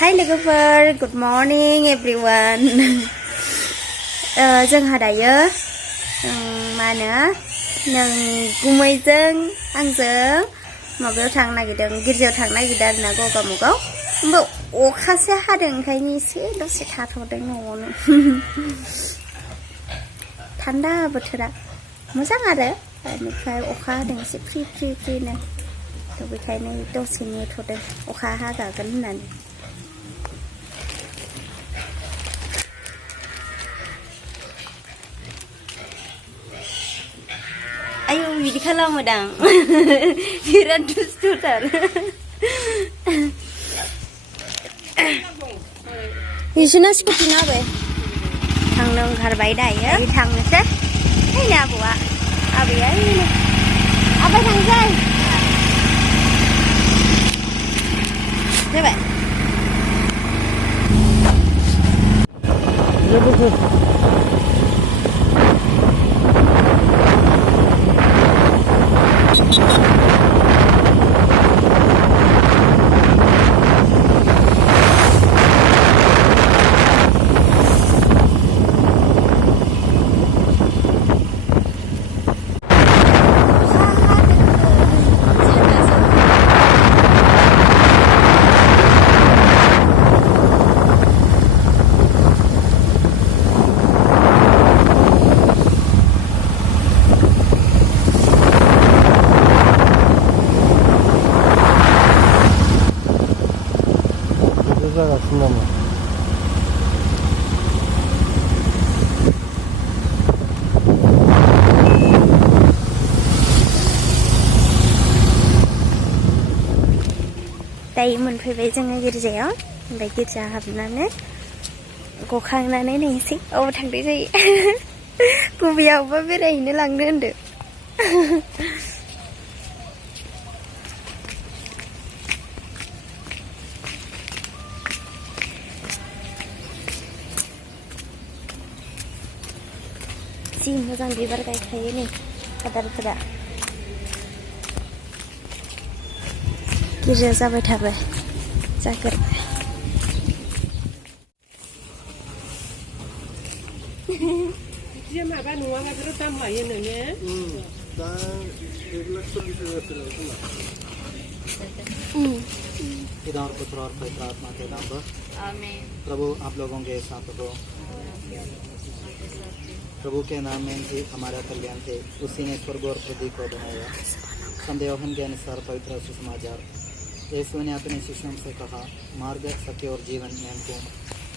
Hi logover, good morning everyone. जोंहा दायो मा होनो नों गुमैजों आंजों माबायाव थांनो नागिरदों गिर्जायाव थांनो नागिरदों आरोना गगामुखआव ओमफ्राय अखासो हादों ओंखायनो एसे दसे थाथ'दों न'आवनो थान्दा बोथोरा मोजां आरो बेनिफ्राय अखा हादों एसे फ्रि फ्रिनो थ' बेखायनो दसे नेथ'दों अखा हागागोन होननानै ayo bidik kalau medang birat dustu tar Yusuna seperti apa thang nong kharbai dai ya thang se hey na bua abi ai apa thang sai coba ya betul दायो मोनफैबाय जोङो गिर्जायाव ओमफ्राय गिर्जा हाबनानै गखांनानै नायनोसै अबाव थांनाय जायो गुबैयावबो बेरायहैनो लांनो होनदों जि मोजां बिबार गायखायो नै फादारफोरा गिर्जा जाबाय थाबाय जागोरबाय गिर्जाया माबा नङाबा बिराद दाम लायो नो ने दा 1,40,000 पिता और पुत्र और पवित्र आत्मा के नाम पर आमीन प्रभु आप लोगों के साथ हो प्रभु के नाम में ही हमारा कल्याण थे उसी ने स्वर्ग और पृथ्वी को बनाया संदेहोहन के अनुसार पवित्र सुसमाचार यीशु ने अपने शिष्यों से कहा मार्ग सत्य और जीवन मैं हूँ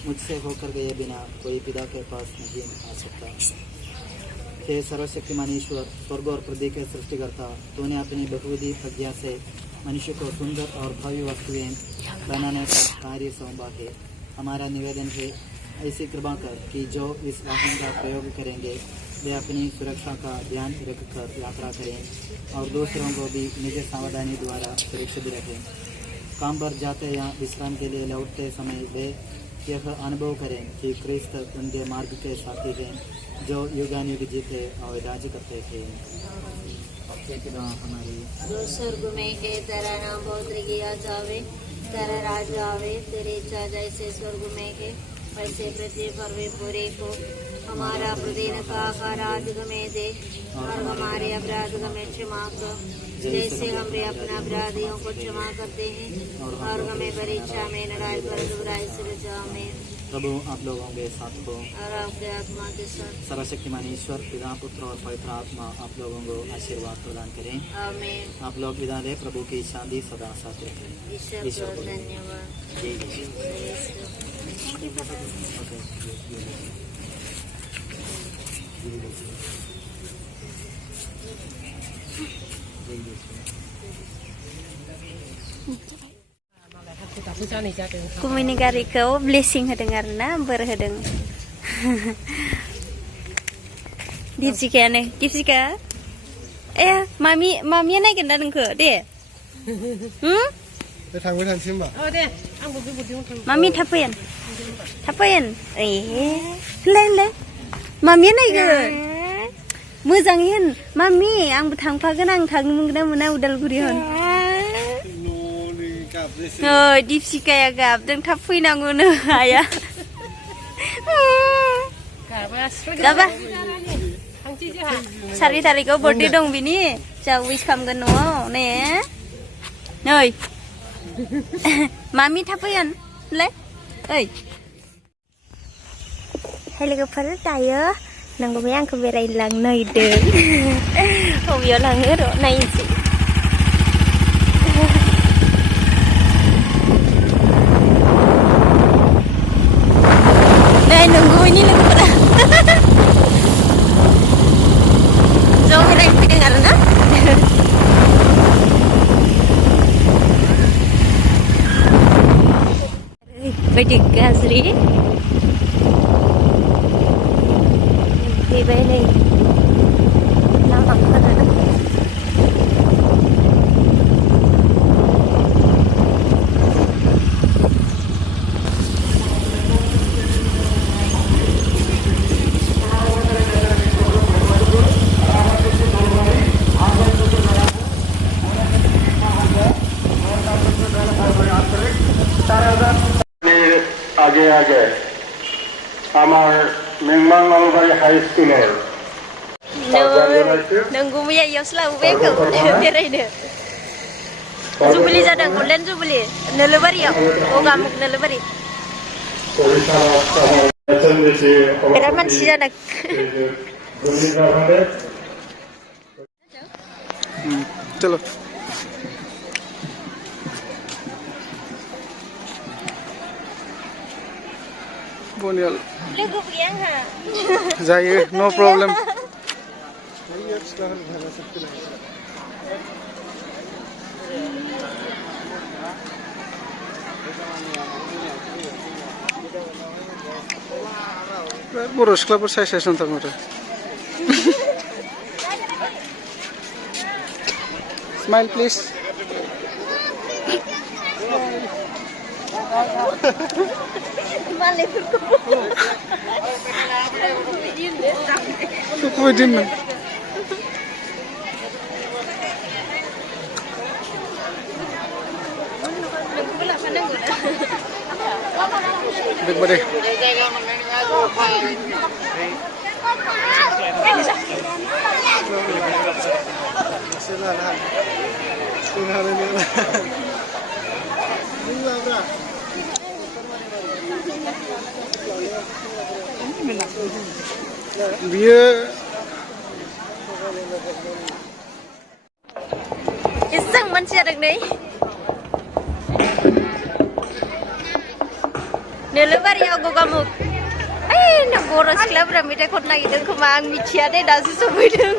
मुझसे होकर गए बिना कोई पिता के पास नहीं आ सकता हे सर्वशक्तिमान ईश्वर स्वर्ग और पृथ्वी के सृष्टिकर्ता तूने अपनी बहुविधि प्रज्ञा से मनुष्य को सुंदर और भव्य वस्तुएं बनाने का कार्य सौंपा है हमारा निवेदन है ऐसी कृपा कर कि जो इस वाहन का प्रयोग करेंगे वे अपनी सुरक्षा का ध्यान रखकर यात्रा करें और दूसरों को भी निज सावधानी द्वारा सुरक्षित रखें काम पर जाते या विश्राम के लिए लौटते समय वे यह अनुभव करें कि क्रिस्त उनके मार्ग के साथी हैं जो युगानुयुग जीते और राज्य करते थे हमारी जो स्वर्ग में है तेरा नाम पवित्र किया जावे तेरा राज आवे तेरी इच्छा जैसे स्वर्ग में है वैसे पृथ्वी पर भी पूरे को हमारा प्रतिदिन का आहार आज हमें दे और हमारे अपराध हमें क्षमा कर जैसे हम भी अपने अपराधियों को क्षमा करते हैं और हमें परीक्षा में लड़ाई पर बुराई से बचाओ में प्रभु आप लोगों के साथ हो और आपके आत्मा के साथ सर्वशक्तिमान ईश्वर पिता पुत्र और पवित्र आत्मा आप लोगों को आशीर्वाद प्रदान करें आमीन आप लोग विदा दे प्रभु की शांति सदा साथ रखें ईश्वर को धन्यवाद गुमैनि गारिखौ ब्लेसिं होदों आरोना बोर होदों दीपसिका ए मामिया नायगोन दा नोंखौ दे थांबाय थानोसै होनबा दे आंबो बेबायदियाव थां मामि थाब फैन ए ले मामिया नायगोन मोजाङै होन मामि आंबो थांफागोन आं थांनो मोनगोन ना मोना उदालगुरियाव Dipsikaया गाबदों थाब फैनांगौनो आया गाबा 4 थारिखआव बर्थडे दं बिनि जा उइस खालामगोन न'आव ने नै मामि थाब फैगोन ले ओइ हाय लोगोफोर दायो नंगौबे आंखौ बेरायनो लांनो नागिरदों बबेयाव लाङो र' नायनोसै नै नंगौनि लोगोफोरा ज' बेरायनो फैदों आरो ना ओरैबायदि गाज्रि फैबाय नै लामाफोरा आगे आगे আমার মেংমাং নলবাৰী হাই স্কুলৰ नोंगौ मैया इयावसो लाबोबाय आंखौ बेरायनो जुबिली जादों गल्डेन जुबिली नोलोबारियाव गगामुख नोलोबारि बिराद मानसि जादों चलो बनियाल लोगो गैया आंहा जायो नो प्रब्लेम बर' सिख्लाफोर साइज साइज नांथार माथो स्माइल प्लिज बेफोरबायदिनो बेबादि बियो एसेबां मानसि जादों नै नोलोबारियाव गगामुख ओइ बर' सिख्लाफोरा मेथाइ खननो नागिरदों खोमा आं मिथिया दे दासो सफैदों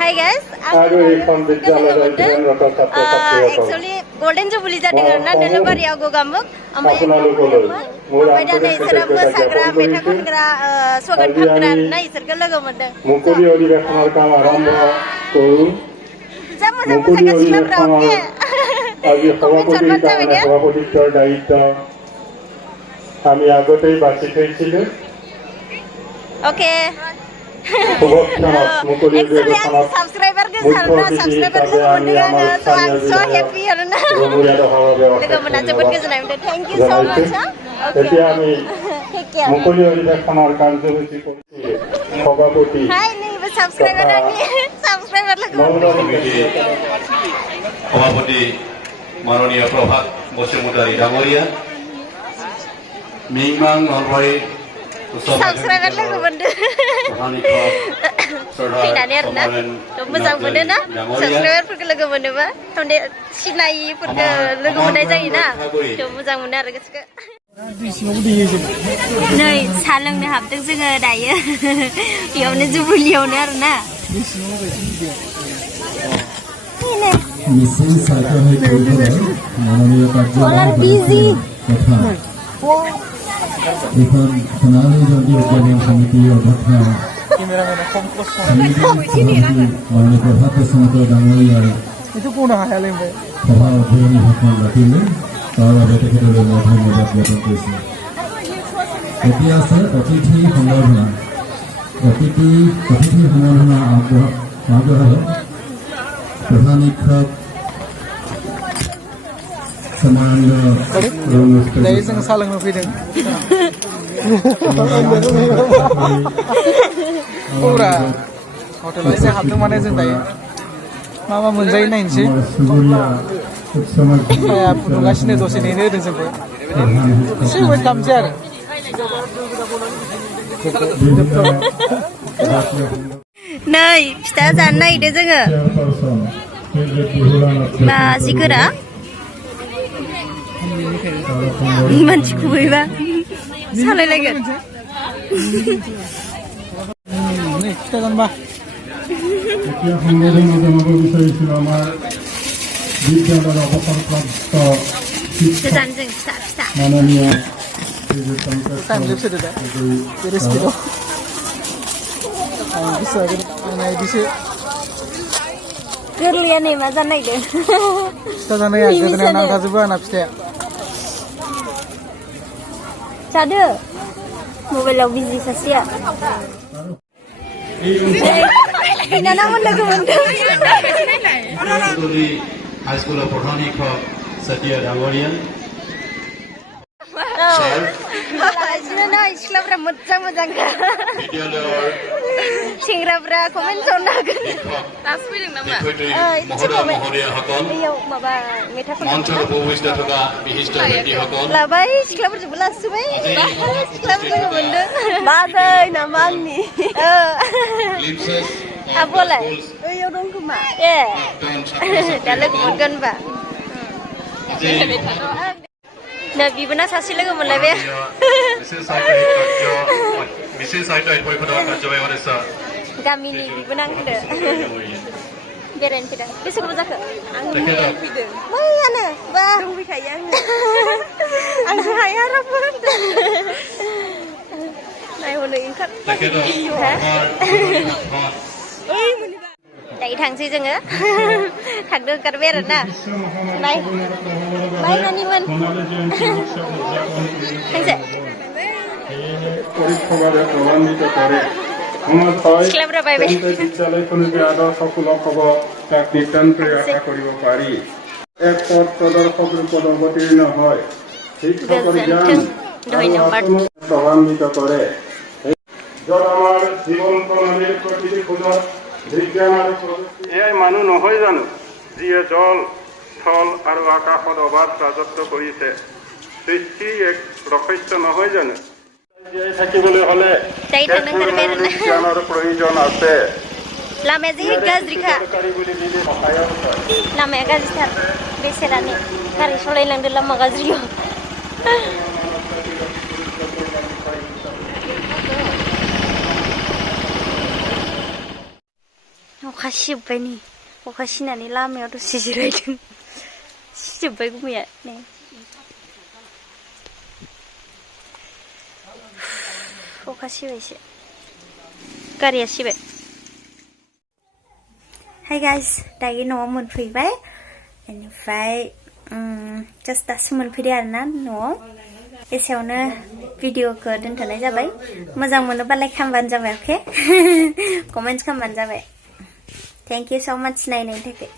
Hi guys, actually golden jubilee जादों आरोना नोलोबारियाव गगामुख ओमफ्राय दा नै इसोरो मोसाग्रा मेथाइ खनग्रा स्वागत खालामग्रा आरोना इसोरखौ लोगो मोनदों मुखुरी अधिवेशনৰ কাম আৰম্ভ কৰোঁ जा मोजां मोसाग्रा सिख्लाफ्रा अके আজি সভাপতিত্বৰ দায়িত্ব আমি আগতেই বাছি থৈছিলোঁ Oke. Subhakshanat Mukuli Actually, ang Devasanat subscriber ke Mukho sana, Didi subscriber Sabe ke Ami mendingan Amal so I'm Sanya so Vidya happy karena Rumuria Dohawa Bewa lega menacabut ke sana. Thank you so much. Jadi আমি Take care. মুকলি অধিবেশনৰ কাৰ্যসূচী কৰিছে সভাপতি Hai nih, subscriber lagi. Subscriber lagi. সভাপতি মাননীয় প্রভাত Basumatary ডাঙরিয়া মিংমাং Nalbari Subscriber lagi benda. Finaনি arna. Moजां मोनो ना? Subscriber फोरखौ लोगो मोनोबा थोंदे सिनायिफोरखौ लोगो मोननाय जायोना? थ' मोजां मोनो आरो गोसोखौ। नै सा लोंनो हाबदों जोङो दायो बेयावनो जुबिलियावनो आरोना Solar busy. এখন সোণালী জয়ন্তী উদযাপন সমিতিৰ অধ্যক্ষ মাননীয় প্ৰভাত বসুমতাৰী ডাঙৰীয়াৰ সভা অধ্যয়নী ভাষণ ৰাখিলে তাৰ বাবে তেখেতলৈ মই ধন্যবাদ জ্ঞাপন কৰিছোঁ। এতিয়া আছে অতিথি সম্বৰ্ধনা। অতিথি সম্বৰ্ধনা আগবঢ়াব প্ৰধান শিক্ষক Dari जों सा लोंनो फैदों औरा हटेलाव एसे हाबदों माने जों दायो मा मा मोनजायो नायनोसै फुदुंगासिनो दसे नेनो होदों जोंबो एसे वेट खालामसै आरो नै फिथा जानो नागिरदों जोङो मासि गोरा मानसि खुबैबा सालायलायगोन नै फिथा जानोबा এতিয়া সম্বোধনা জনাব বিচাৰিছোঁ আমাৰ বিদ্যালয়ৰ অৱসৰপ্ৰাপ্ত শিক্ষক जानो जों फिथा फिथा মাননীয় टाइम लेप्स होदो दा बेरे स्पिडआव आं गोसो आंना बिदिसो गोरलैया नै मा जानो नागिरदों फिथा जानाया गोदोनायाव नांथाजोबो आंना फिथाया जादो मबाइलाव बिजि सासेया नानामोन लोगो मोनदों হাইস্কুলৰ প্ৰধান শিক্ষক সতীয়া ডাঙৰীয়া ना सिख्लाफ्रा मोजां मोजां বিদ্যালয়ৰ सेंग्राफ्रा कमेन्ट खालामनो हागोन दासो फैदों नामा মহোদয়াসকল बैयाव माबा मेथाइ মঞ্চৰ উপৱিষ্ট থকা বিশিষ্ট ব্যক্তিসকল लाबाय सिख्लाफोरजोंबो लासोबाय सिख्लाफोर लोगो मोनदों बाजै नामा आंनि आब'लाय ओइयाव दं खोमा ए दा लोगो मोनगोन होनबा नै बिबोना सासे लोगो मोनलायबाय गामिनि बिबोना होनदो बेरायनो फैदों बेसे गोबाव जाखो आं मैयानो फैदों मैयानो बा दंफैखायो आङो आंसो हाया रावबो नायहरनो ओंखार दायो थांसै जोङो थांनो ओंखारबाय आरो ना नायनानैमोन थांसै পরীক্ষাভাবে প্রভান্বিত করে সমাজ সিক্লাবরা পাইবে বিদ্যালয়খনকে আদৰ্শ সুলভ হ'ব তাক নিতান্তই আশা কৰিব পাৰি এক পথ প্ৰদৰ্শক ৰূপত অৱতীৰ্ণ হয় শিক্ষকৰ জ্ঞান প্ৰভান্বিত কৰে য'ত আমাৰ জীৱন প্ৰণালীৰ প্ৰতিটি খোজত বিজ্ঞান আৰু প্ৰযুক্তি এয়াই মানুহ নহয় জানো যিয়ে জল স্থল আৰু আকাশত অবাধ ৰাজত্ব কৰিছে সৃষ্টি এক ৰহস্য নহয় জানো জীয়াই থাকিবলৈ হ'লে জ্ঞানৰ প্ৰয়োজন আছে लामाया जि गाज्रिखा लामाया गाज्रिथार बेसेरानो गारि सालायलांदो लामा गाज्रियाव अखा सिजोब्बाय नै अखा सिनानै लामायाव दसे जिरायदों सिजोब्बाय गुमैया नै अखा सिबायसो गारिया सिबाय हाय गाइस दायो न'आव मोनफैबाय बेनिफ्राय जास्ट दासो मोनफैदो आरोना न'आव एसेयावनो भिडिअखौ दोनथ'नाय जाबाय मोजां मोनोबा लाइक खालामबानो जाबाय अके कमेन्ट्स खालामबानो जाबाय थेंक इउ स' माच नायनायनि थाखाय